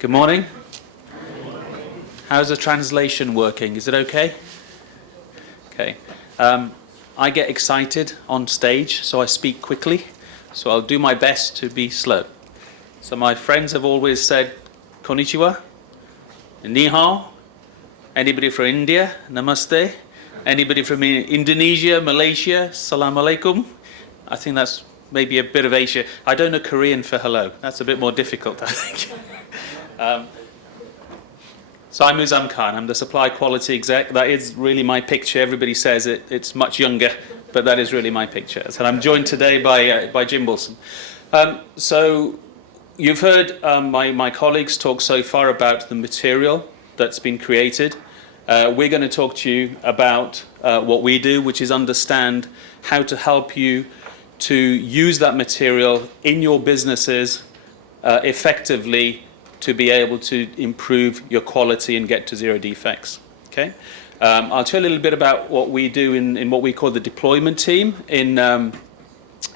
Good morning. How's the translation working? Is it okay? Okay. I get excited on stage, so I speak quickly. So I'll do my best to be slow. So my friends have always said, Konnichiwa, Ni hao. Anybody from India? Namaste. Anybody from Indonesia, Malaysia? Salam alaikum. I think that's maybe a bit of Asia. I don't know Korean for hello. That's a bit more difficult, I think. So I'm Uzam Khan. I'm the supply quality exec. That is really my picture. Everybody says it's much younger, but that is really my picture. And I'm joined today by Jim Wilson. So you've heard my colleagues talk so far about the material that's been created. We're going to talk to you about what we do, which is understand how to help you to use that material in your businesses effectively to be able to improve your quality and get to zero defects. Okay, I'll tell you a little bit about what we do in what we call the deployment team in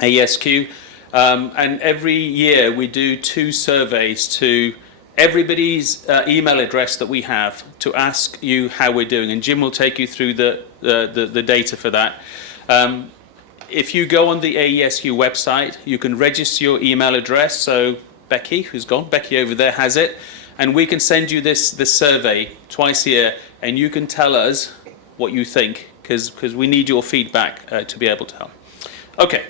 AESQ. And every year we do 2 surveys to everybody's email address that we have to ask you how we're doing. And Jim will take you through the data for that. If you go on the AESQ website, you can register your email address. So Becky, who's gone, Becky over there has it. And we can send you this survey twice a year, and you can tell us what you think, because we need your feedback to be able to help. Okay.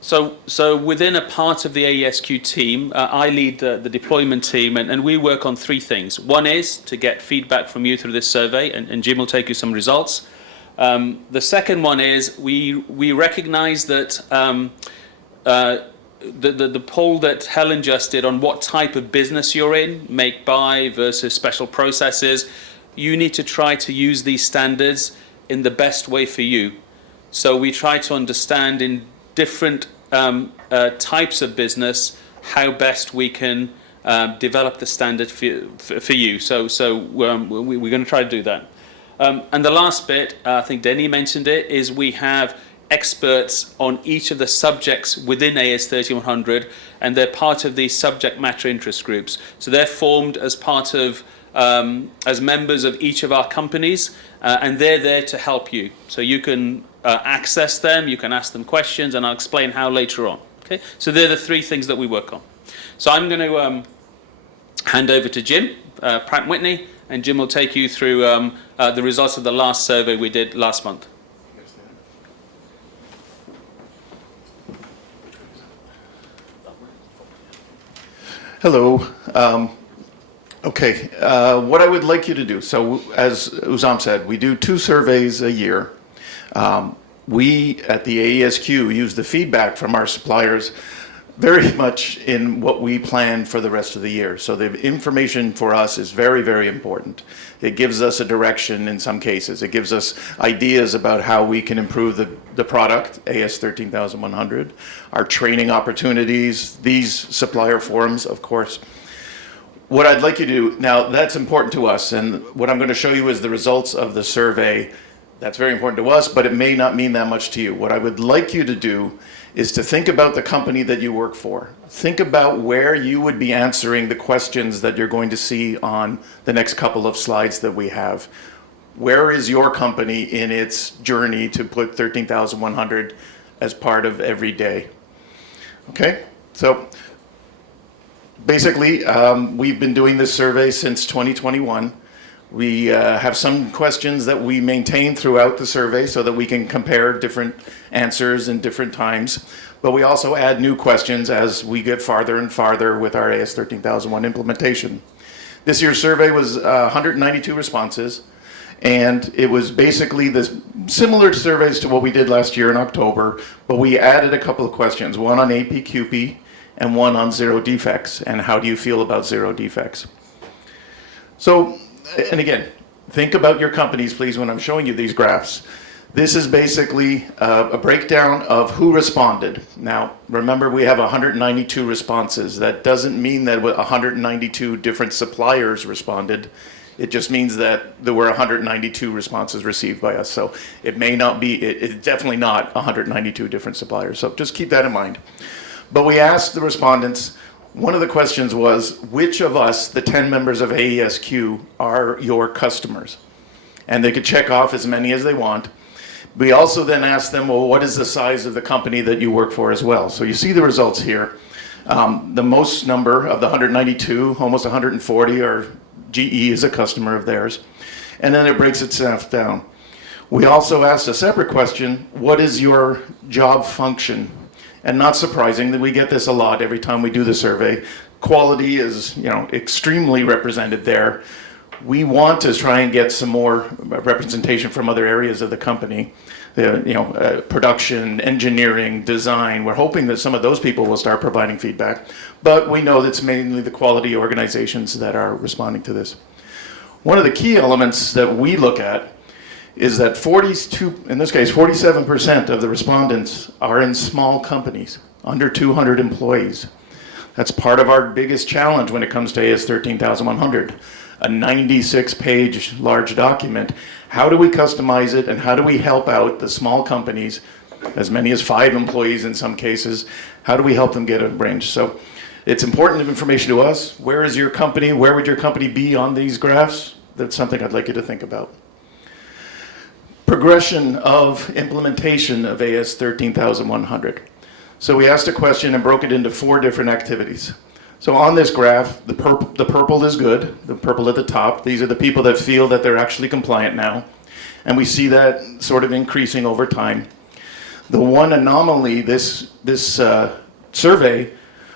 So within a part of the AESQ team, I lead the deployment team, and we work on 3 things. One is to get feedback from you through this survey, and Jim will take you some results. The second one is we recognize that the poll that Helen just did on what type of business you're in, make, buy versus special processes, you need to try to use these standards in the best way for you. So we try to understand in different types of business how best we can develop the standard for you. So we're going to try to do that. And the last bit, I think Denny mentioned it, is we have experts on each of the subjects within AS13100, and they're part of these subject matter interest groups. So they're formed as part of, as members of each of our companies, and they're there to help you. So you can access them, you can ask them questions, and I'll explain how later on. Okay? So they're the 3 things that we work on. So I'm going to hand over to Jim, Pratt & Whitney, and Jim will take you through the results of the last survey we did last month. Hello. Okay, what I would like you to do, so as Uzam said, we do 2 surveys a year. We at the AESQ use the feedback from our suppliers very much in what we plan for the rest of the year. So the information for us is very, very important. It gives us a direction in some cases. It gives us ideas about how we can improve the product, AS13100, our training opportunities, these supplier forums, of course. What I'd like you to do, now that's important to us, and what I'm going to show you is the results of the survey. That's very important to us, but it may not mean that much to you. What I would like you to do is to think about the company that you work for. Think about where you would be answering the questions that you're going to see on the next couple of slides that we have. Where is your company in its journey to put 13100 as part of every day? Okay, so basically, we've been doing this survey since 2021. We have some questions that we maintain throughout the survey so that we can compare different answers in different times. But we also add new questions as we get farther and farther with our AS13001 implementation. This year's survey was 192 responses, and it was basically similar surveys to what we did last year in October, but we added a couple of questions, one on APQP and one on zero defects, and how do you feel about zero defects? So, and again, think about your companies, please, when I'm showing you these graphs. This is basically a breakdown of who responded. Now, remember, we have 192 responses. That doesn't mean that 192 different suppliers responded. It just means that there were 192 responses received by us. So it may not be, it's definitely not 192 different suppliers. So just keep that in mind. But we asked the respondents, One of the questions was, which of us, the 10 members of AESQ, are your customers? And they could check off as many as they want. We also then asked them, well, what is the size of the company that you work for as well? So you see the results here. The most number of the 192, almost 140, are GE is a customer of theirs. And then it breaks itself down. We also asked a separate question, what is your job function? And not surprising that we get this a lot every time we do the survey. Quality is, extremely represented there. We want to try and get some more representation from other areas of the company. Production, engineering, design. We're hoping that some of those people will start providing feedback. But we know that it's mainly the quality organizations that are responding to this. One of the key elements that we look at is that 47% of the respondents are in small companies, under 200 employees. That's part of our biggest challenge when it comes to AS13100, a 96-page large document. How do we customize it, and how do we help out the small companies, as many as 5 employees in some cases? How do we help them get a range? So it's important information to us. Where is your company? Where would your company be on these graphs? That's something I'd like you to think about. Progression of implementation of AS13100. So we asked a question and broke it into 4 different activities. So on this graph, the purple is good, the purple at the top. These are the people that feel that they're actually compliant now. And we see that sort of increasing over time. The one anomaly this survey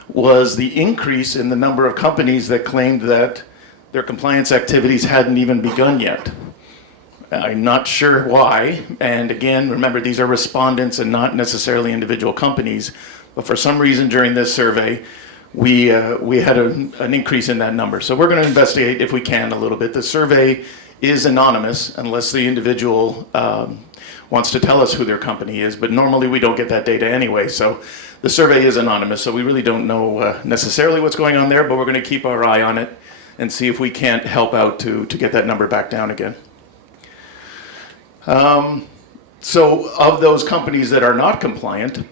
was the increase in the number of companies that claimed that their compliance activities hadn't even begun yet. I'm not sure why, and again, remember, these are respondents and not necessarily individual companies, but for some reason during this survey, we had an increase in that number. So we're going to investigate, if we can, a little bit. The survey is anonymous unless the individual wants to tell us who their company is, but normally we don't get that data anyway, so the survey is anonymous, so we really don't know necessarily what's going on there, but we're going to keep our eye on it and see if we can't help out to get that number back down again. So of those companies that are not compliant,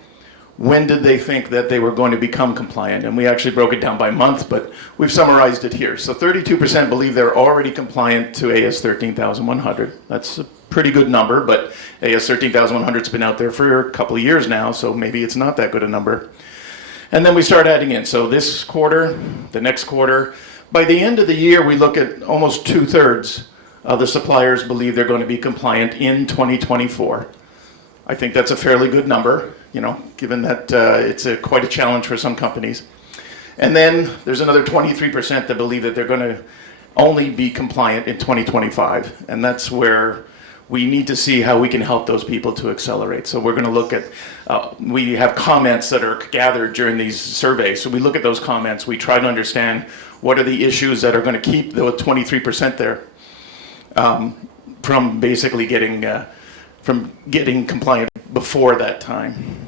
when did they think that they were going to become compliant? And we actually broke it down by month, but we've summarized it here. So 32% believe they're already compliant to AS13100. That's a pretty good number, but AS13100's been out there for a couple of years now, so maybe it's not that good a number. And then we start adding in. So this quarter, the next quarter, by the end of the year, we look at almost 2/3 of the suppliers believe they're going to be compliant in 2024. I think that's a fairly good number, given that it's quite a challenge for some companies. And then there's another 23% that believe that they're going to only be compliant in 2025. And that's where we need to see how we can help those people to accelerate. So we're going to look at, we have comments that are gathered during these surveys. So we look at those comments, we try to understand what are the issues that are going to keep the 23% there. From basically getting compliant before that time.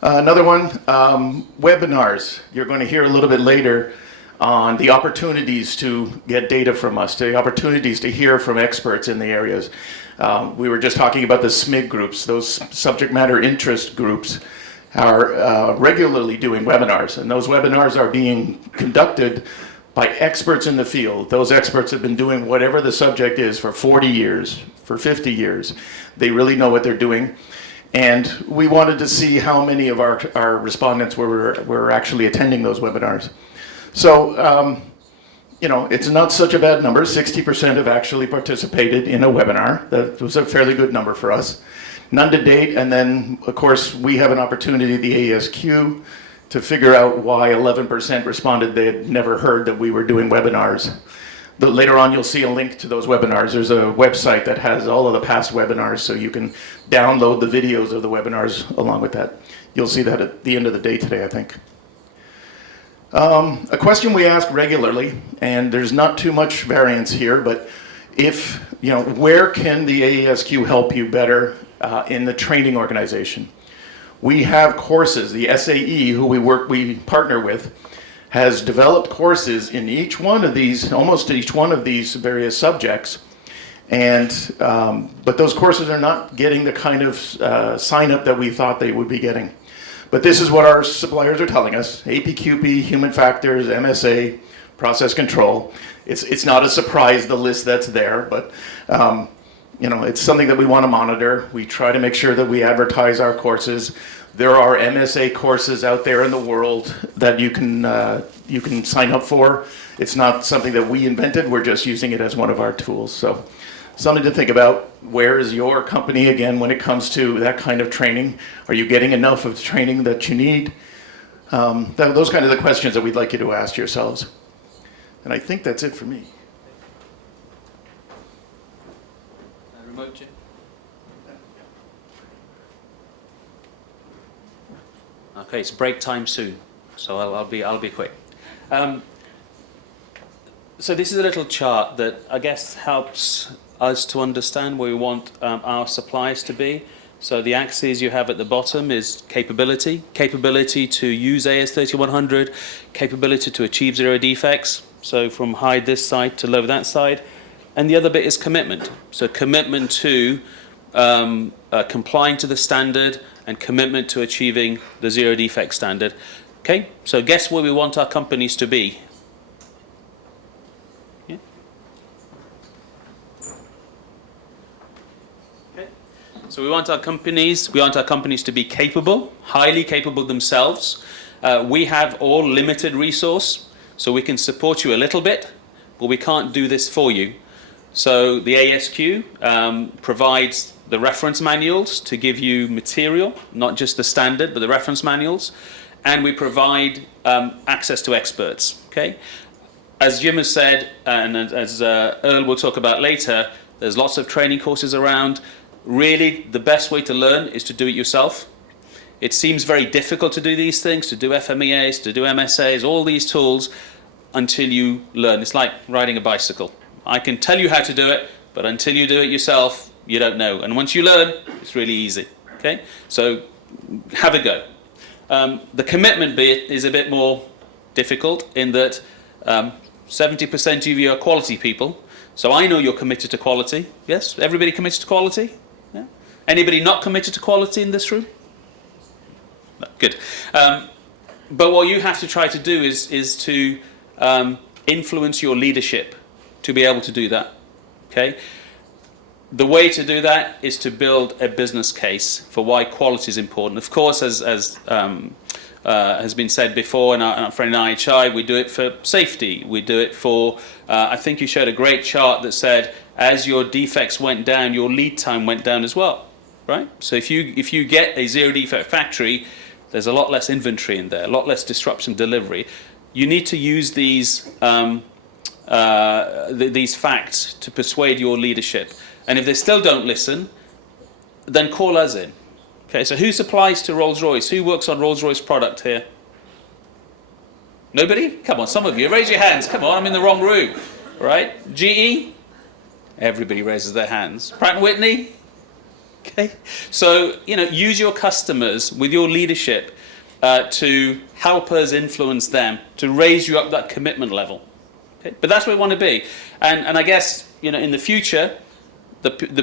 Another one, webinars. You're going to hear a little bit later on the opportunities to get data from us, the opportunities to hear from experts in the areas. We were just talking about the SMIG groups. Those subject matter interest groups are regularly doing webinars, and those webinars are being conducted by experts in the field. Those experts have been doing whatever the subject is for 40 years, for 50 years. They really know what they're doing. And we wanted to see how many of our respondents were actually attending those webinars. So, it's not such a bad number. 60% have actually participated in a webinar. That was a fairly good number for us. None to date, and then, of course, we have an opportunity at the AESQ to figure out why 11% responded they had never heard that we were doing webinars. Later on, you'll see a link to those webinars. There's a website that has all of the past webinars, so you can download the videos of the webinars along with that. You'll see that at the end of the day today, I think. A question we ask regularly, and there's not too much variance here, but where can the AESQ help you better in the training organization? We have courses. The SAE, who we partner with, has developed courses in each one of these, almost each one of these various subjects. And but those courses are not getting the kind of sign up that we thought they would be getting. But this is what our suppliers are telling us: APQP, human factors, MSA, process control. It's not a surprise, the list that's there, but it's something that we want to monitor. We try to make sure that we advertise our courses. There are MSA courses out there in the world that you can sign up for. It's not something that we invented. We're just using it as one of our tools. So something to think about. Where is your company, again, when it comes to that kind of training? Are you getting enough of the training that you need? Those kind of the questions that we'd like you to ask yourselves. And I think that's it for me. Remote, Jim? Okay, it's break time soon, so I'll be quick. So this is a little chart that I guess helps us to understand where we want our suppliers to be. So the axis you have at the bottom is capability to use AS13100, capability to achieve zero defects, so from high this side to low that side. And the other bit is commitment. So commitment to complying to the standard and commitment to achieving the zero defect standard. Okay, so guess where we want our companies to be? Yeah. Okay. So we want our companies to be capable, highly capable themselves. We have all limited resource, so we can support you a little bit, but we can't do this for you. So the AESQ provides the reference manuals to give you material, not just the standard, but the reference manuals. And we provide access to experts, okay? As Jim has said, and as Earl will talk about later, there's lots of training courses around. Really, the best way to learn is to do it yourself. It seems very difficult to do these things, to do FMEAs, to do MSAs, all these tools, until you learn. It's like riding a bicycle. I can tell you how to do it, but until you do it yourself, you don't know. And once you learn, it's really easy. Okay? So have a go. The commitment bit is a bit more difficult in that 70% of you are quality people. So I know you're committed to quality. Yes? Everybody committed to quality? Yeah? Anybody not committed to quality in this room? No, good. But what you have to try to do is to influence your leadership to be able to do that. Okay? The way to do that is to build a business case for why quality is important. Of course, as has been said before in our friend in IHI, we do it for safety. We do it for, I think you showed a great chart that said, as your defects went down, your lead time went down as well, right? So if you get a zero defect factory, there's a lot less inventory in there, a lot less disruption delivery. You need to use these facts to persuade your leadership. And if they still don't listen, then call us in. Okay, so who supplies to Rolls-Royce? Who works on Rolls-Royce product here? Nobody? Come on, some of you. Raise your hands. Come on, I'm in the wrong room. Right? GE? Everybody raises their hands. Pratt & Whitney? Okay. So, use your customers with your leadership to help us influence them, to raise you up that commitment level. Okay? But that's where we want to be. And I guess, in the future,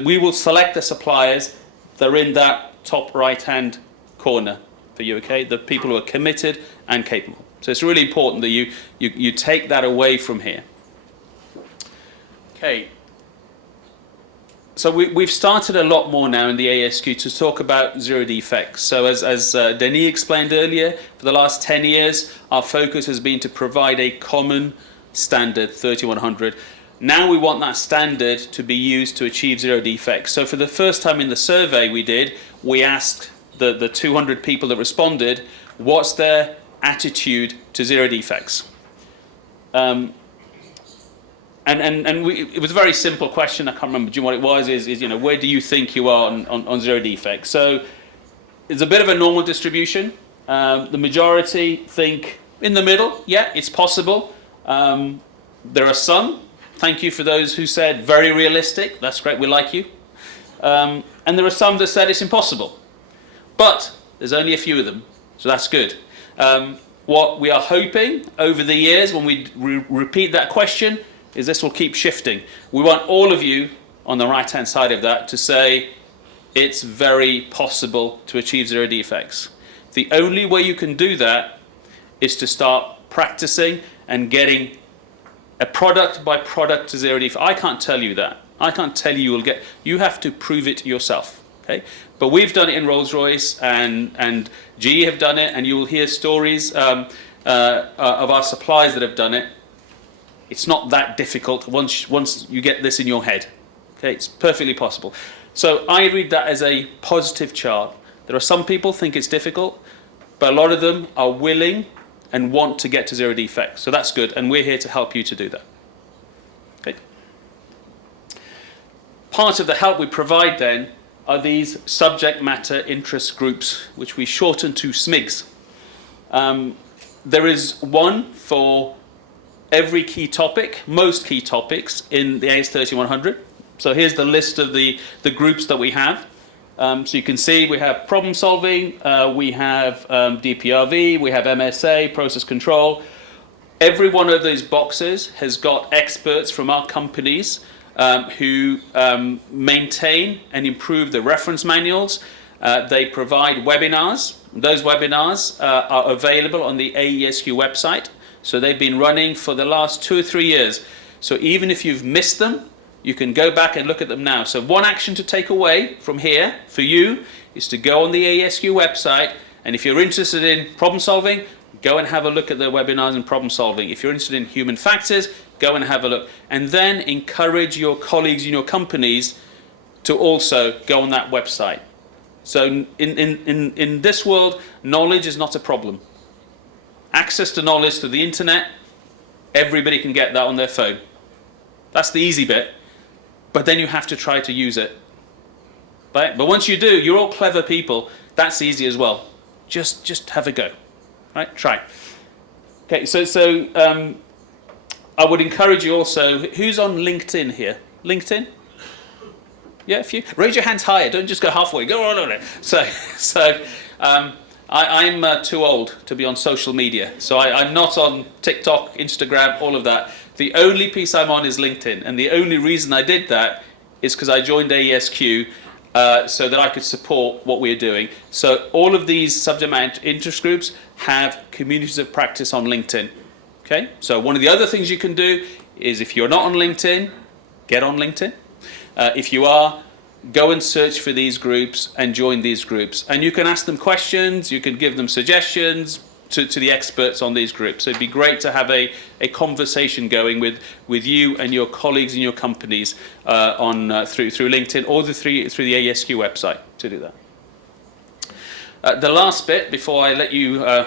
we will select the suppliers that are in that top right-hand corner for you, okay? The people who are committed and capable. So it's really important that you take that away from here. Okay. So we've started a lot more now in the AESQ to talk about zero defects. So as Denis explained earlier, for the last 10 years, our focus has been to provide a common standard, 3100. Now we want that standard to be used to achieve zero defects. So for the first time in the survey we did, we asked the 200 people that responded, what's their attitude to zero defects? It was a very simple question. I can't remember what it was. Is where do you think you are on zero defects? So it's a bit of a normal distribution. The majority think in the middle. Yeah, it's possible. There are some. Thank you for those who said very realistic. That's great. We like you. And there are some that said it's impossible. But there's only a few of them, so that's good. What we are hoping over the years when we repeat that question is this will keep shifting. We want all of you on the right-hand side of that to say it's very possible to achieve zero defects. The only way you can do that is to start practicing and getting a product by product to 0D. I can't tell you that. I can't tell you you'll get. You have to prove it yourself. Okay? But we've done it in Rolls-Royce, and GE have done it, and you'll hear stories of our suppliers that have done it. It's not that difficult once you get this in your head. Okay, it's perfectly possible. So I read that as a positive chart. There are some people think it's difficult, but a lot of them are willing and want to get to 0 defects. So that's good, and we're here to help you to do that. Okay. Part of the help we provide then are these subject matter interest groups, which we shorten to SMIGs. There is one for every key topic, most key topics in the AS13100. So here's the list of the groups that we have. So you can see we have problem solving, we have DPRV, we have MSA, process control. Every one of those boxes has got experts from our companies who maintain and improve the reference manuals. They provide webinars. Those webinars are available on the AESQ website. So they've been running for the last 2 or 3 years. So even if you've missed them, you can go back and look at them now. So one action to take away from here for you is to go on the AESQ website, and if you're interested in problem solving, go and have a look at the webinars and problem solving. If you're interested in human factors, go and have a look. And then encourage your colleagues in your companies to also go on that website. So in this world, knowledge is not a problem. Access to knowledge through the internet, everybody can get that on their phone. That's the easy bit. But then you have to try to use it. Right? But once you do, you're all clever people. That's easy as well. Just have a go. Right? Try. Okay, so I would encourage you also, who's on LinkedIn here? LinkedIn? Yeah, a few? Raise your hands higher. Don't just go halfway. Go on. I'm too old to be on social media. So I'm not on TikTok, Instagram, all of that. The only piece I'm on is LinkedIn. And the only reason I did that is because I joined AESQ so that I could support what we're doing. So all of these subject matter interest groups have communities of practice on LinkedIn. Okay? So one of the other things you can do is, if you're not on LinkedIn, get on LinkedIn. If you are, go and search for these groups and join these groups. And you can ask them questions, you can give them suggestions to the experts on these groups. So it'd be great to have a conversation going with you and your colleagues in your companies through LinkedIn or through the AESQ website to do that. The last bit, before I let you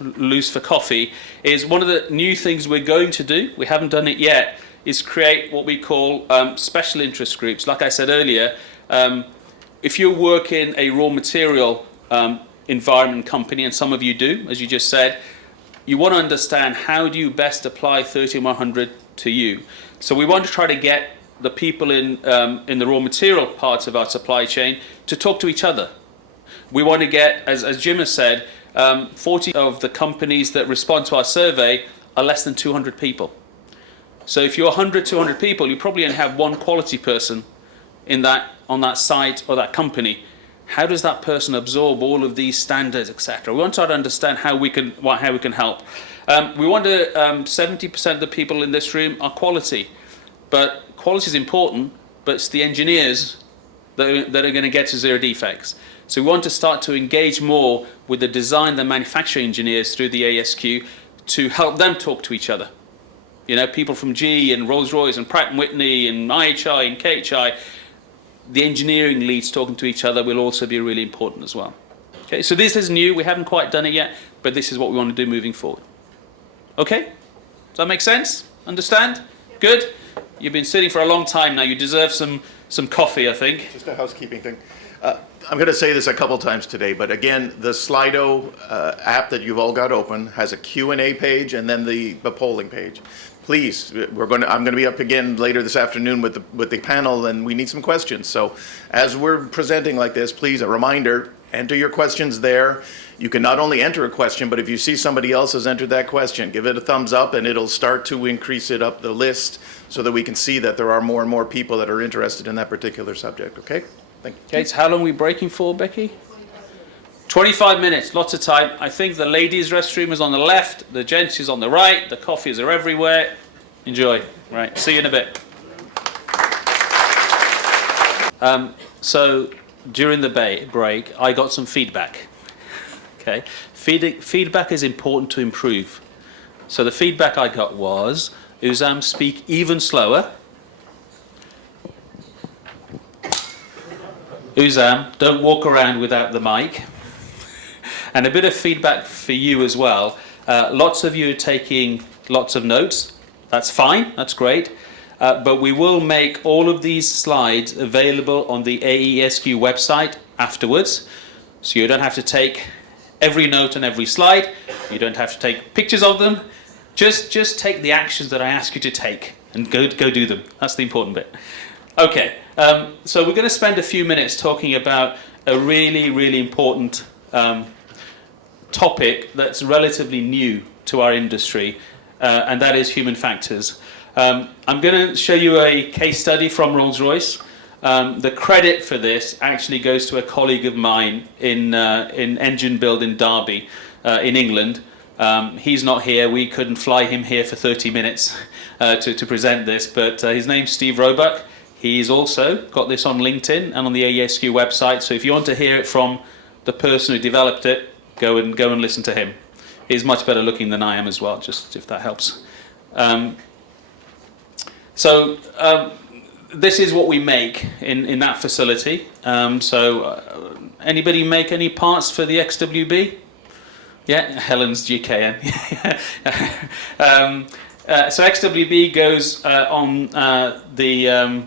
loose for coffee, is one of the new things we're going to do, we haven't done it yet, is create what we call special interest groups. Like I said earlier, if you work in a raw material environment company, and some of you do, as you just said, you want to understand how do you best apply 13100 to you. So we want to try to get the people in the raw material parts of our supply chain to talk to each other. We want to get, as Jim has said, 40 of the companies that respond to our survey are less than 200 people. So if you're 100, 200 people, you probably only have one quality person on that site or that company. How does that person absorb all of these standards, etc.? We want to try to understand how we can help. We want to 70% of the people in this room are quality, but quality is important. But it's the engineers that are going to get to 0 defects. So we want to start to engage more with the design, the manufacturing engineers through the AESQ to help them talk to each other. You know, people from GE and Rolls-Royce and Pratt and Whitney and IHI and KHI, the engineering leads talking to each other will also be really important as well. Okay, so this is new. We haven't quite done it yet, but this is what we want to do moving forward. Okay? Does that make sense? Understand? Good? You've been sitting for a long time now. You deserve some coffee, I think. Just a housekeeping thing. I'm going to say this a couple times today, but again, the Slido app that you've all got open has a Q&A page and then the polling page. Please, I'm going to be up again later this afternoon with the panel, and we need some questions. So as we're presenting like this, please, a reminder, enter your questions there. You can not only enter a question, but if you see somebody else has entered that question, give it a thumbs up, and it'll start to increase it up the list so that we can see that there are more and more people that are interested in that particular subject, okay? Thank you. Okay, so how long are we breaking for, Becky? 25 25 minutes, lots of time. I think the ladies' restroom is on the left, the gents is on the right, the coffees are everywhere. Enjoy. Right, see you in a bit. So during the break, I got some feedback. Okay, feedback is important to improve. So the feedback I got was, Uzam, speak even slower. Uzam, don't walk around without the mic. And a bit of feedback for you as well. Lots of you are taking lots of notes. That's fine, that's great. But we will make all of these slides available on the AESQ website afterwards. So you don't have to take every note on every slide. You don't have to take pictures of them. Just take the actions that I ask you to take and go do them. That's the important bit. Okay, so we're going to spend a few minutes talking about a really, really important topic that's relatively new to our industry, and that is human factors. I'm going to show you a case study from Rolls-Royce. The credit for this actually goes to a colleague of mine in engine build in Derby, in England. He's not here. We couldn't fly him here for 30 minutes to present this, but his name's Steve Roebuck. He's also got this on LinkedIn and on the AESQ website, so if you want to hear it from the person who developed it, go and listen to him. He's much better looking than I am as well, just if that helps. This is what we make in that facility. Anybody make any parts for the XWB? Yeah, Helen's GKN. So XWB goes on the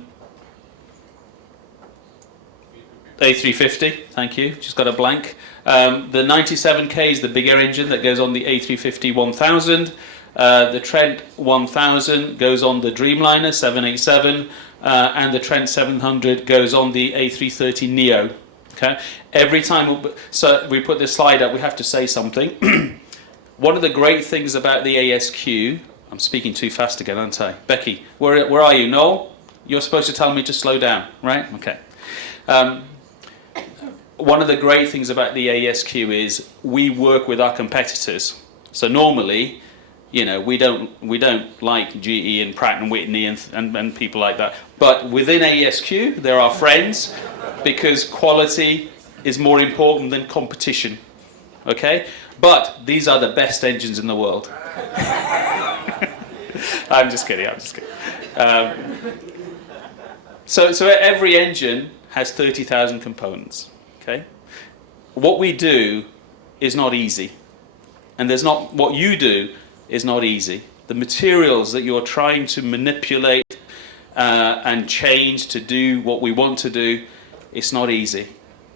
A350, thank you, just got a blank. The 97K is the bigger engine that goes on the A350 1000. The Trent 1000 goes on the Dreamliner 787, and the Trent 700 goes on the A330 Neo. Okay. Every time we put this slide up, we have to say something. One of the great things about the AESQ, I'm speaking too fast again, aren't I? Becky, where are you? Noel? You're supposed to tell me to slow down, right? Okay. One of the great things about the AESQ is we work with our competitors. So normally, you know, we don't like GE and Pratt and Whitney and people like that. But within AESQ, they're our friends because quality is more important than competition. Okay? But these are the best engines in the world. I'm just kidding. So every engine has 30,000 components. Okay? What we do is not easy. And what you do is not easy. The materials that you're trying to manipulate and change to do what we want to do, it's not easy.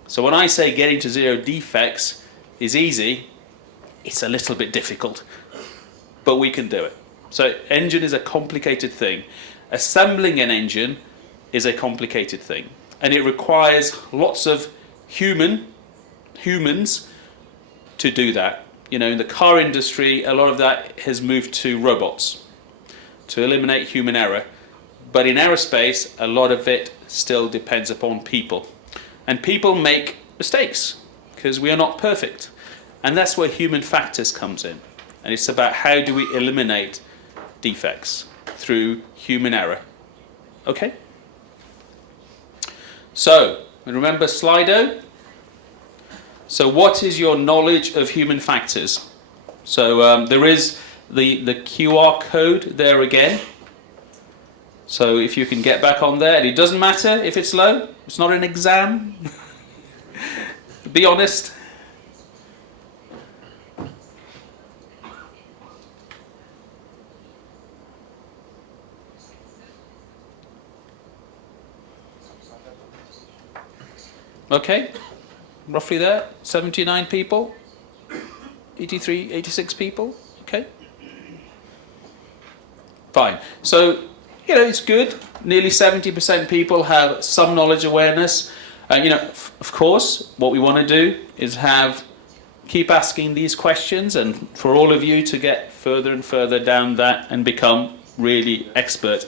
So when I say getting to zero defects is easy, it's a little bit difficult, but we can do it. So engine is a complicated thing. Assembling an engine is a complicated thing, and it requires lots of humans to do that. You know, in the car industry, a lot of that has moved to robots to eliminate human error. But in aerospace, a lot of it still depends upon people. And people make mistakes because we are not perfect. And that's where human factors comes in. And it's about how do we eliminate defects through human error. Okay? So, remember Slido? So what is your knowledge of human factors? So there is the QR code there again. So if you can get back on there, and it doesn't matter if it's low, it's not an exam. Be honest. Okay. Roughly there, 79 people, 83, 86 people, okay? Fine. So, you know, it's good. Nearly 70% people have some knowledge awareness. You know, of course, what we want to do is keep asking these questions and for all of you to get further and further down that and become really expert.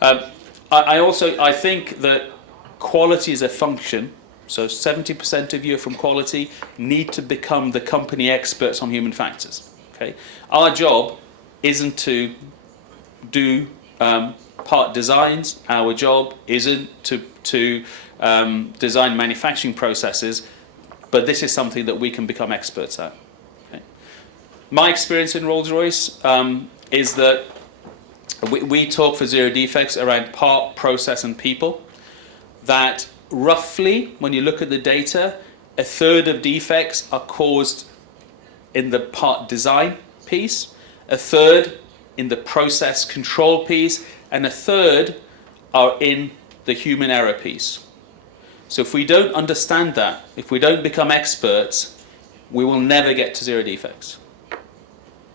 I think that quality is a function So 70% of you from quality need to become the company experts on human factors. Okay, our job isn't to do part designs. Our job isn't to design manufacturing processes, but this is something that we can become experts at. Okay. My experience in Rolls-Royce is that we talk for zero defects around part, process, and people. That roughly, when you look at the data, a third of defects are caused in the part design piece, a third in the process control piece, and a third are in the human error piece. So if we don't understand that, if we don't become experts, we will never get to zero defects.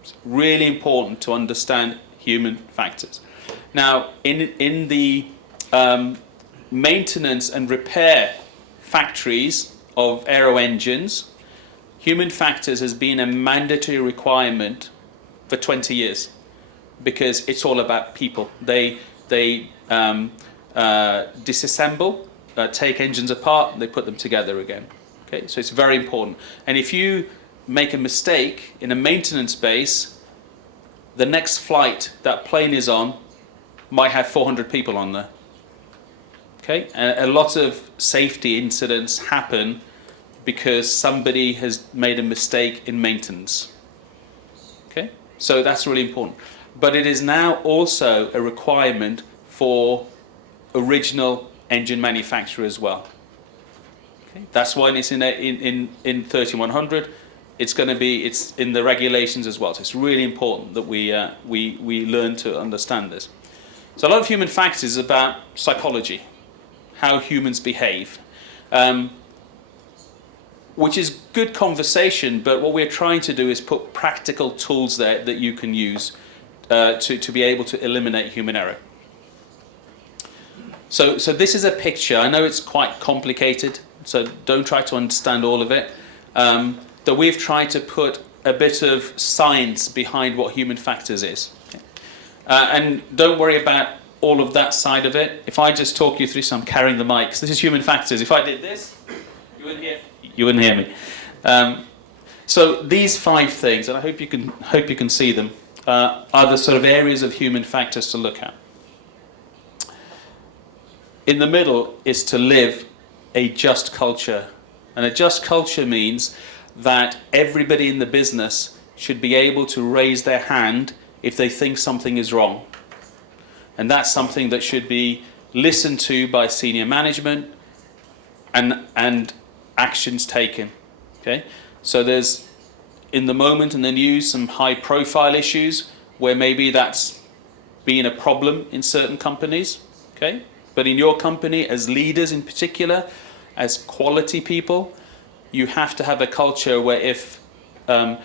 It's really important to understand human factors. Now, in the maintenance and repair factories of aero engines, human factors has been a mandatory requirement for 20 years because it's all about people. They disassemble, take engines apart, and they put them together again. Okay, so it's very important. And if you make a mistake in a maintenance base, the next flight that plane is on might have 400 people on there. Okay, and a lot of safety incidents happen because somebody has made a mistake in maintenance. Okay, so that's really important. But it is now also a requirement for original engine manufacturer as well. Okay, that's why it's in 3100. It's going to be, it's in the regulations as well. So it's really important that we learn to understand this. So a lot of human factors is about psychology, how humans behave, which is good conversation, but what we're trying to do is put practical tools there that you can use to be able to eliminate human error. So this is a picture. I know it's quite complicated, so don't try to understand all of it. That we've tried to put a bit of science behind what human factors is. Okay. And don't worry about all of that side of it. If I just talk you through, so I'm carrying the mic. So this is human factors. If I did this, you wouldn't hear me. So these 5 things, and I hope you can see them, are the sort of areas of human factors to look at. In the middle is to live a just culture. And a just culture means that everybody in the business should be able to raise their hand if they think something is wrong. And that's something that should be listened to by senior management and actions taken. Okay? So there's, in the moment in the news, some high profile issues where maybe that's been a problem in certain companies. Okay? But in your company, as leaders in particular, as quality people, you have to have a culture where if an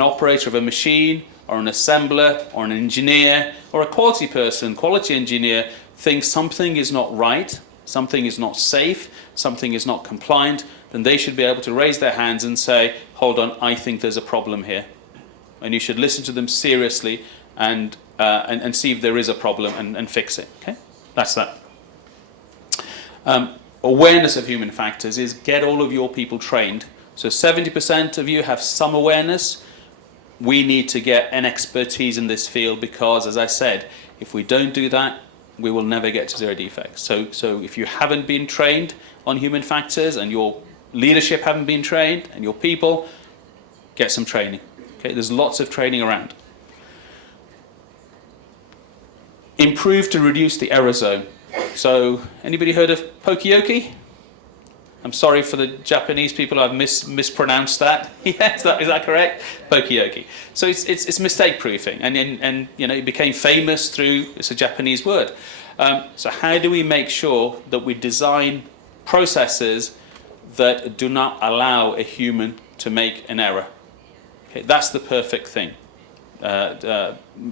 operator of a machine or an assembler or an engineer or a quality person, quality engineer, thinks something is not right, something is not safe, something is not compliant, then they should be able to raise their hands and say, hold on, I think there's a problem here. And you should listen to them seriously and see if there is a problem and fix it. Okay? That's that. Awareness of human factors is get all of your people trained. So 70% of you have some awareness. We need to get an expertise in this field because, as I said, if we don't do that, we will never get to zero defects. So if you haven't been trained on human factors and your leadership haven't been trained and your people, get some training. Okay? There's lots of training around. Improve to reduce the error zone. So, anybody heard of Pokeyoki? I'm sorry for the Japanese people, I've mispronounced that. Yes, is that correct? Pokeyoki. So it's mistake proofing, and you know, it became famous through, it's a Japanese word. So how do we make sure that we design processes that do not allow a human to make an error? Okay, that's the perfect thing,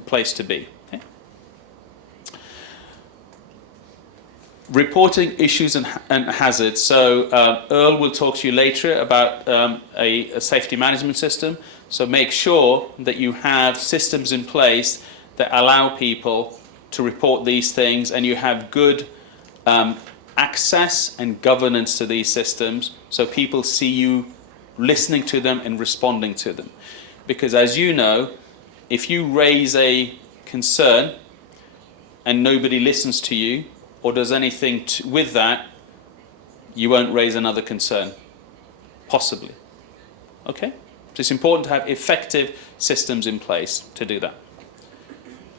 place to be. Reporting issues and hazards. So Earl will talk to you later about a safety management system. So make sure that you have systems in place that allow people to report these things, and you have good access and governance to these systems so people see you listening to them and responding to them. Because as you know, if you raise a concern and nobody listens to you or does anything with that, you won't raise another concern, possibly. Okay? So it's important to have effective systems in place to do that.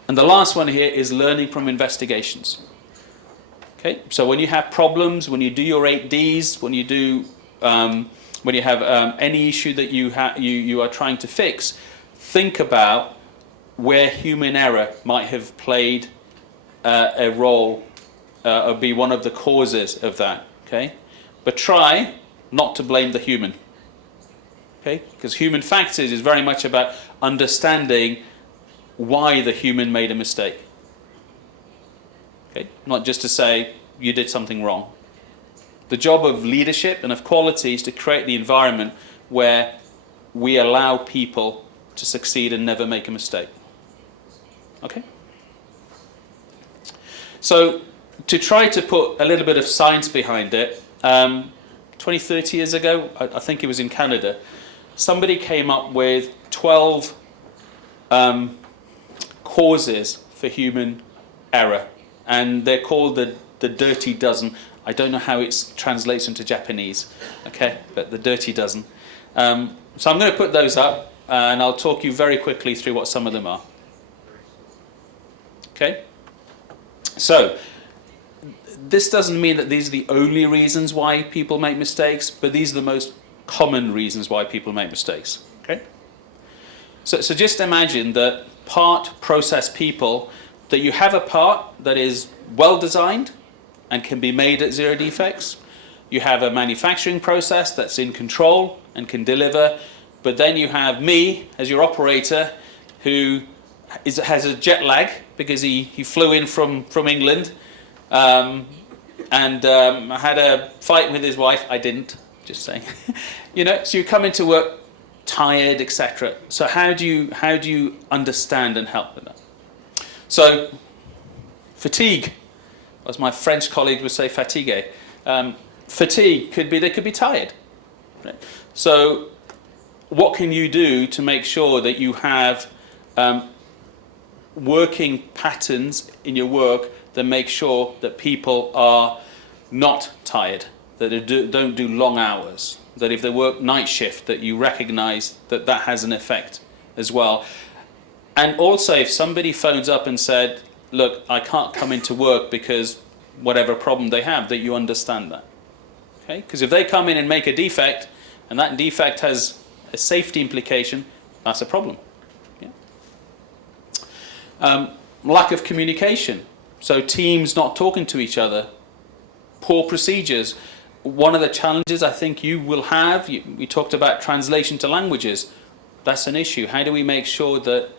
And the last one here is learning from investigations. Okay? So when you have problems, when you do your 8Ds, when you have any issue that you are trying to fix, think about where human error might have played a role or be one of the causes of that. Okay? But try not to blame the human. Okay? Because human factors is very much about understanding why the human made a mistake. Okay? Not just to say you did something wrong. The job of leadership and of quality is to create the environment where we allow people to succeed and never make a mistake. Okay? So to try to put a little bit of science behind it, 20, 30 years ago, I think it was in Canada, somebody came up with 12 causes for human error, and they're called the dirty dozen. I don't know how it translates into Japanese, okay, but the dirty dozen. So I'm going to put those up, and I'll talk you very quickly through what some of them are. Okay? So, this doesn't mean that these are the only reasons why people make mistakes, but these are the most common reasons why people make mistakes. Okay? So just imagine that part process people, that you have a part that is well designed and can be made at zero defects. You have a manufacturing process that's in control and can deliver, but then you have me as your operator who has a jet lag because he flew in from England and had a fight with his wife. I didn't, just saying. So you come into work tired, etc. So how do you understand and help with that? So fatigue, as my French colleague would say, fatigue. Fatigue they could be tired. Right? So what can you do to make sure that you have working patterns in your work that make sure that people are not tired, that they don't do long hours, that if they work night shift, that you recognize that that has an effect as well. And also if somebody phones up and said, look, I can't come into work because whatever problem they have, that you understand that. Okay? Because if they come in and make a defect, and that defect has a safety implication, that's a problem. Yeah? Lack of communication. So teams not talking to each other, poor procedures. One of the challenges I think you will have, we talked about translation to languages, that's an issue. How do we make sure that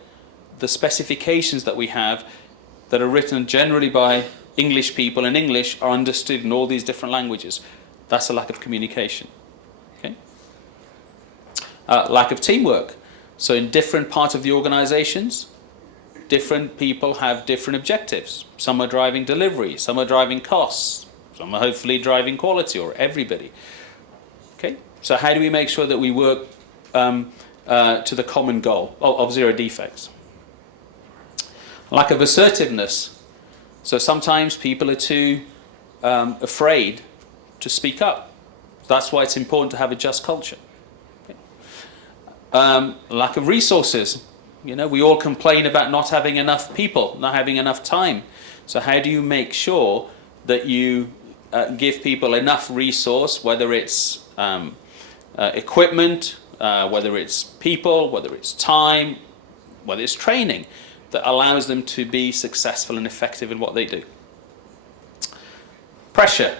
the specifications that we have that are written generally by English people in English are understood in all these different languages? That's a lack of communication. Okay? Lack of teamwork. So in different parts of the organizations, different people have different objectives. Some are driving delivery, some are driving costs, some are hopefully driving quality, or everybody. Okay? So how do we make sure that we work to the common goal of zero defects? Lack of assertiveness. So sometimes people are too afraid to speak up. That's why it's important to have a just culture. Okay? Lack of resources. We all complain about not having enough people, not having enough time. So how do you make sure that you give people enough resource, whether it's equipment, whether it's people, whether it's time, whether it's training, that allows them to be successful and effective in what they do. Pressure.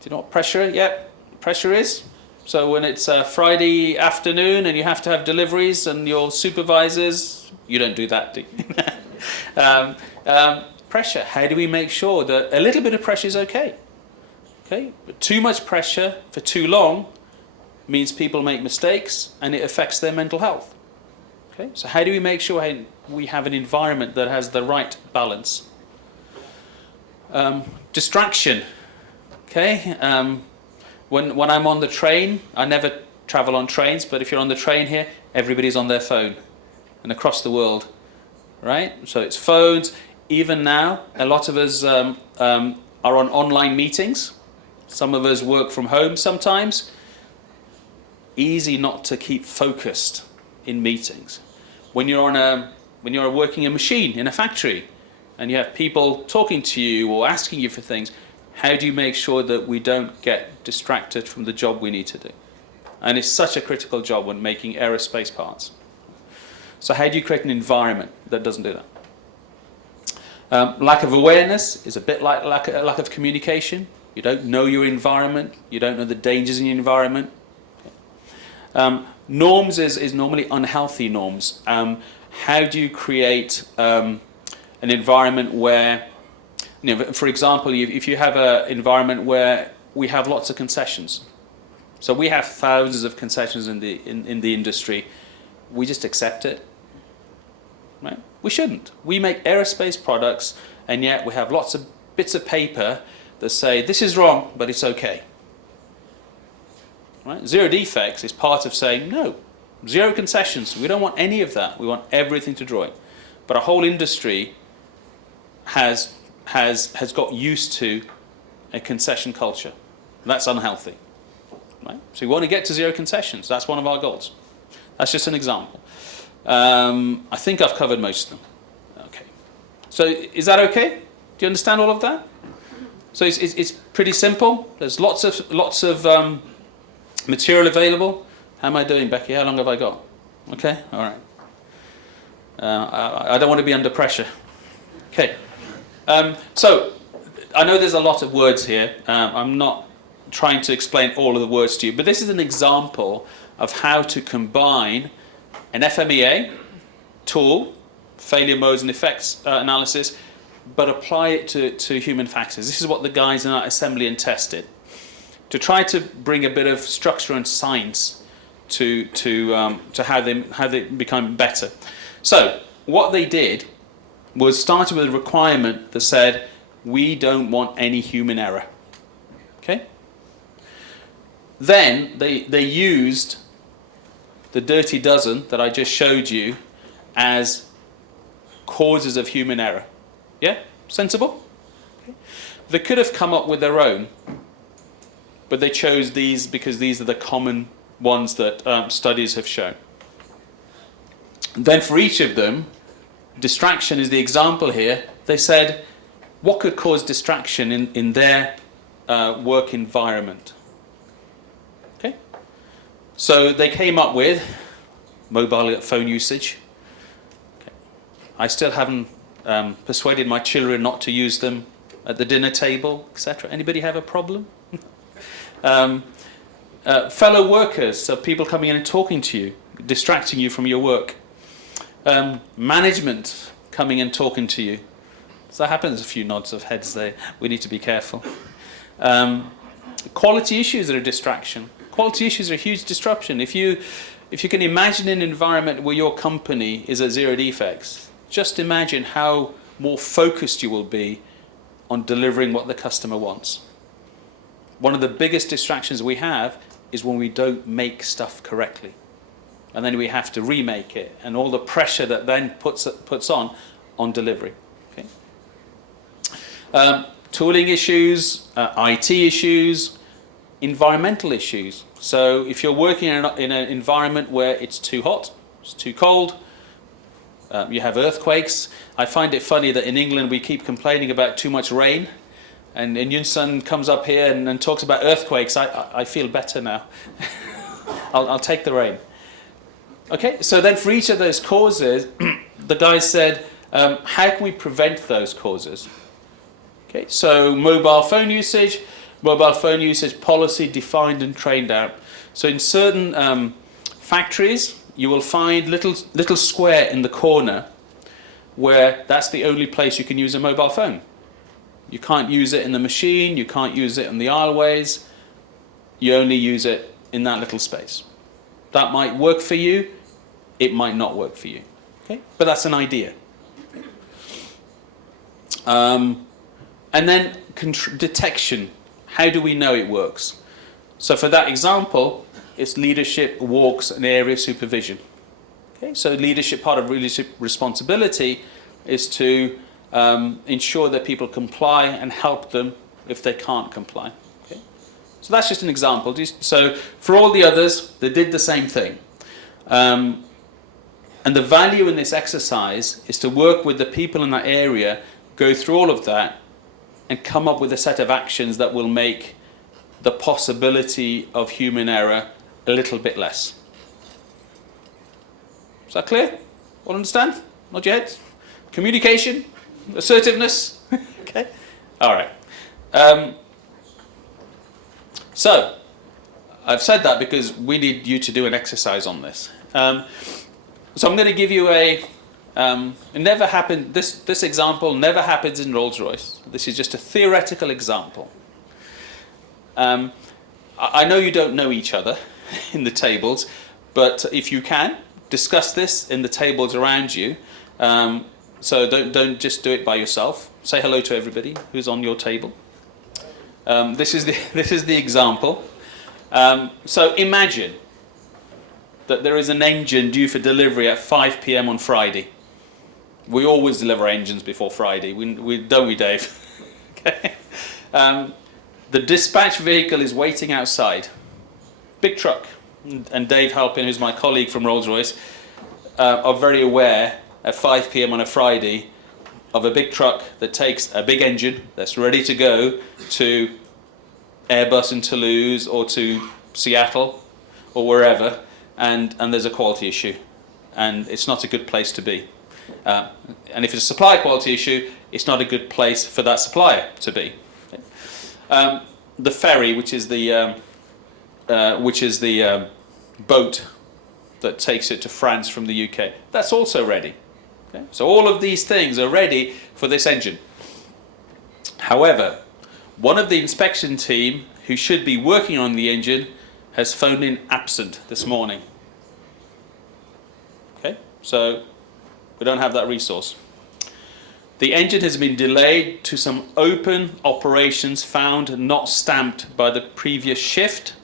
Do you know what pressure? Yeah, pressure is. So when it's a Friday afternoon and you have to have deliveries and your supervisors, you don't do that, do you? Pressure. How do we make sure that a little bit of pressure is okay? Okay, but too much pressure for too long means people make mistakes and it affects their mental health. Okay, so how do we make sure we have an environment that has the right balance? Distraction. Okay. When I'm on the train, I never travel on trains, but if you're on the train here, everybody's on their phone, and across the world, right? So it's phones. Even now, a lot of us are on online meetings. Some of us work from home sometimes. Easy not to keep focused in meetings. When you're working a machine in a factory, and you have people talking to you or asking you for things, how do you make sure that we don't get distracted from the job we need to do? And it's such a critical job when making aerospace parts. So how do you create an environment that doesn't do that? Lack of awareness is a bit like lack of communication. You don't know your environment. You don't know the dangers in your environment. Norms is normally unhealthy norms. How do you create an environment where, for example, if you have an environment where we have lots of concessions, so we have thousands of concessions in the industry, we just accept it, right? We shouldn't. We make aerospace products, and yet we have lots of bits of paper that say this is wrong, but it's okay. Right? Zero defects is part of saying no, zero concessions. We don't want any of that. We want everything to drawing. But our whole industry has got used to a concession culture. That's unhealthy. Right? So we want to get to zero concessions. That's one of our goals. That's just an example. I think I've covered most of them. Okay. So is that okay? Do you understand all of that? So it's pretty simple. There's lots of material available. How am I doing, Becky? How long have I got? Okay, all right. I don't want to be under pressure. Okay. So I know there's a lot of words here. I'm not trying to explain all of the words to you, but this is an example of how to combine an FMEA tool, failure modes and effects analysis, but apply it to human factors. This is what the guys in our assembly and test did, to try to bring a bit of structure and science to how they become better. So what they did was started with a requirement that said we don't want any human error. Okay. Then they used the dirty dozen that I just showed you as causes of human error. Yeah? Sensible? Okay. They could have come up with their own, but they chose these because these are the common ones that studies have shown. Then for each of them, distraction is the example here. They said, what could cause distraction in their work environment? Okay? So they came up with mobile phone usage. Okay. I still haven't persuaded my children not to use them at the dinner table, etc. Anybody have a problem? Fellow workers, so people coming in and talking to you, distracting you from your work. Management coming and talking to you. So that happens, a few nods of heads there. We need to be careful. Quality issues are a distraction. Quality issues are a huge disruption. If you can imagine an environment where your company is at zero defects, just imagine how more focused you will be on delivering what the customer wants. One of the biggest distractions we have is when we don't make stuff correctly. And then we have to remake it, and all the pressure that then puts on delivery. Okay. Tooling issues, IT issues, environmental issues. So if you're working in an environment where it's too hot, it's too cold, you have earthquakes. I find it funny that in England we keep complaining about too much rain, and Yunsun comes up here and talks about earthquakes. I feel better now. I'll take the rain. Okay, so then for each of those causes, the guys said, how can we prevent those causes? Okay, so mobile phone usage policy defined and trained out. So in certain factories, you will find little square in the corner where that's the only place you can use a mobile phone. You can't use it in the machine, you can't use it on the aisleways, you only use it in that little space. That might work for you, it might not work for you. Okay? But that's an idea. And then detection. How do we know it works? So for that example, it's leadership, walks, and area supervision. Okay, so leadership, part of leadership responsibility is to ensure that people comply and help them if they can't comply. Okay? So that's just an example. So for all the others, they did the same thing. And the value in this exercise is to work with the people in that area, go through all of that, and come up with a set of actions that will make the possibility of human error a little bit less. Is that clear? All understand? Nod your heads. Communication, assertiveness. Okay. All right. So I've said that because we need you to do an exercise on this. So I'm going to give you a. It never happened. This example never happens in Rolls-Royce. This is just a theoretical example. I know you don't know each other in the tables, but if you can, discuss this in the tables around you. So don't just do it by yourself. Say hello to everybody who's on your table. This is the example. So imagine that there is an engine due for delivery at 5 p.m. on Friday. We always deliver engines before Friday, don't we, Dave? Okay. The dispatch vehicle is waiting outside. Big truck. And Dave Halpin, who's my colleague from Rolls-Royce, are very aware at 5 p.m. on a Friday of a big truck that takes a big engine that's ready to go to Airbus in Toulouse or to Seattle or wherever, and there's a quality issue. And it's not a good place to be. And if it's a supplier quality issue, it's not a good place for that supplier to be. The ferry, which is the boat that takes it to France from the UK, that's also ready. Okay? So all of these things are ready for this engine. However, one of the inspection team who should be working on the engine has phoned in absent this morning. Okay, so we don't have that resource. The engine has been delayed to some open operations found not stamped by the previous shift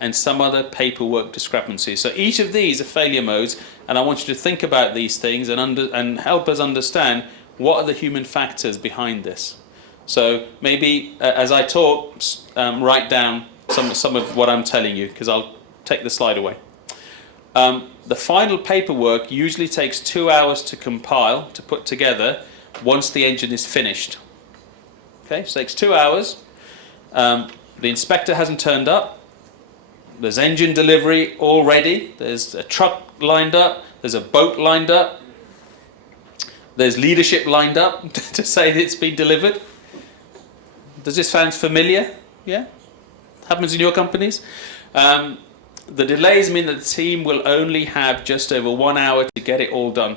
and some other paperwork discrepancies. So each of these are failure modes, and I want you to think about these things and help us understand what are the human factors behind this. So maybe as I talk, write down some of what I'm telling you, because I'll take the slide away. The final paperwork usually takes 2 hours to compile, to put together, once the engine is finished. Okay, so it takes 2 hours. The inspector hasn't turned up. There's engine delivery already. There's a truck lined up. There's a boat lined up. There's leadership lined up to say that it's been delivered. Does this sound familiar? Yeah? Happens in your companies? The delays mean that the team will only have just over 1 hour to get it all done.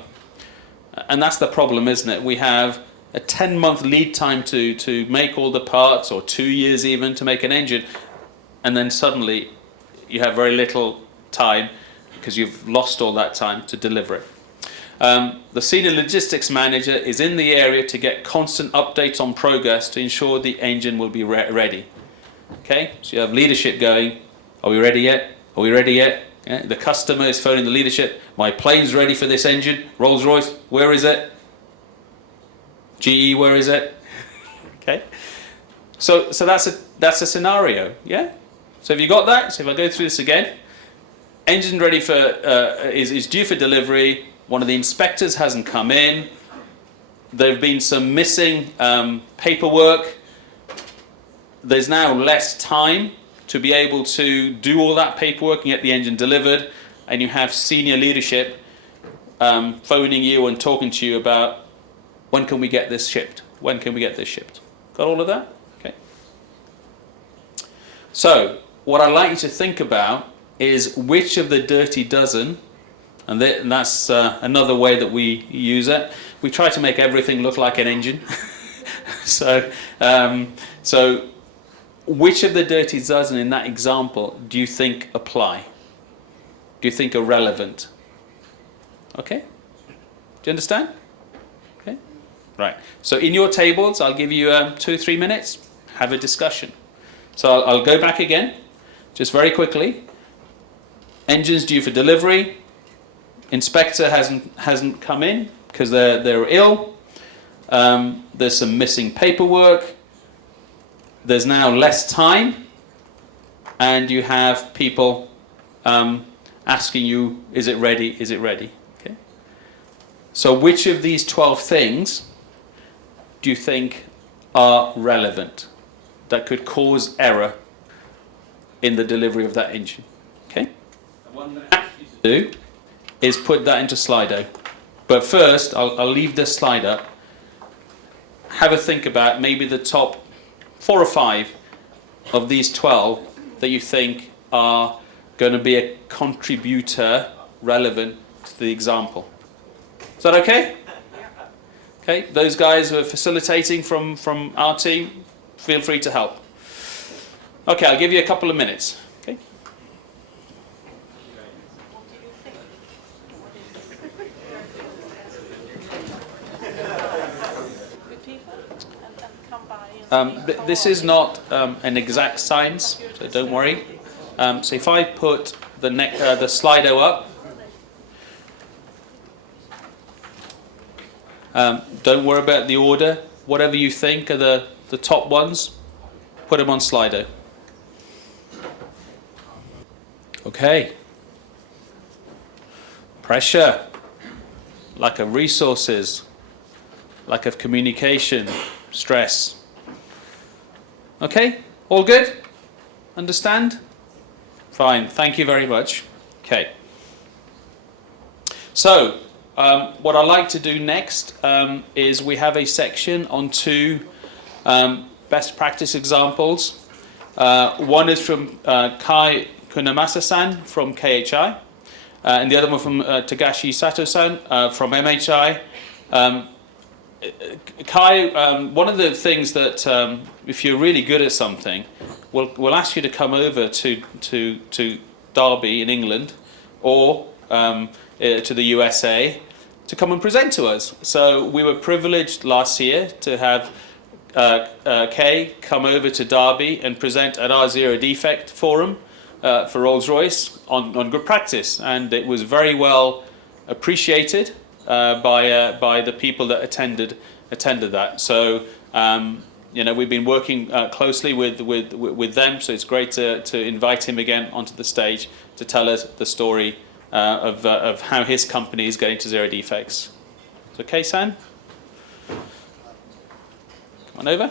And that's the problem, isn't it? We have a 10-month lead time to make all the parts, or 2 years even, to make an engine. And then suddenly you have very little time because you've lost all that time to deliver it. The senior logistics manager is in the area to get constant updates on progress to ensure the engine will be ready. Okay, so you have leadership going, are we ready yet? Are we ready yet? Yeah? The customer is phoning the leadership, my plane's ready for this engine. Rolls-Royce, where is it? GE, where is it? Okay, so that's a scenario, yeah? So have you got that? So if I go through this again, engine ready for is due for delivery. One of the inspectors hasn't come in. There have been some missing paperwork. There's now less time to be able to do all that paperwork and get the engine delivered, and you have senior leadership phoning you and talking to you about when can we get this shipped? When can we get this shipped? Got all of that? Okay. So what I'd like you to think about is which of the dirty dozen, and that's another way that we use it. We try to make everything look like an engine. So which of the dirty dozen in that example do you think apply? Do you think are relevant? Okay? Do you understand? Okay? Right. So in your tables, I'll give you 2 or 3 minutes. Have a discussion. So I'll go back again, just very quickly. Engines due for delivery. Inspector hasn't come in because they're ill. There's some missing paperwork. There's now less time, and you have people asking you, "Is it ready? Is it ready?" Okay. So which of these 12 things do you think are relevant that could cause error in the delivery of that engine? Okay. What I'm going to ask you to do is put that into Slido. But first, I'll leave this slide up. Have a think about maybe the top 4 or 5 of these 12 that you think are going to be a contributor relevant to the example. Is that okay? Okay, those guys who are facilitating from our team, feel free to help. Okay, I'll give you a couple of minutes. Okay. This is not an exact science, so don't worry. So if I put the Slido up, don't worry about the order. Whatever you think are the top ones, put them on Slido. Okay. Pressure, lack of resources, lack of communication, stress. Okay, all good? Understand? Fine, thank you very much. Okay. So, what I'd like to do next is we have a section on 2 best practice examples. One is from Kai Kunamasa-san from KHI, and the other one from Tagashi Sato-san from MHI. Kai, one of the things that if you're really good at something, we'll ask you to come over to Derby in England or to the USA to come and present to us. So we were privileged last year to have Kay come over to Derby and present at our Zero Defect Forum for Rolls-Royce on good practice, and it was very well appreciated by the people that attended that. So we've been working closely with them. So it's great to invite him again onto the stage to tell us the story of how his company is getting to zero defects. So, okay, San, come on over.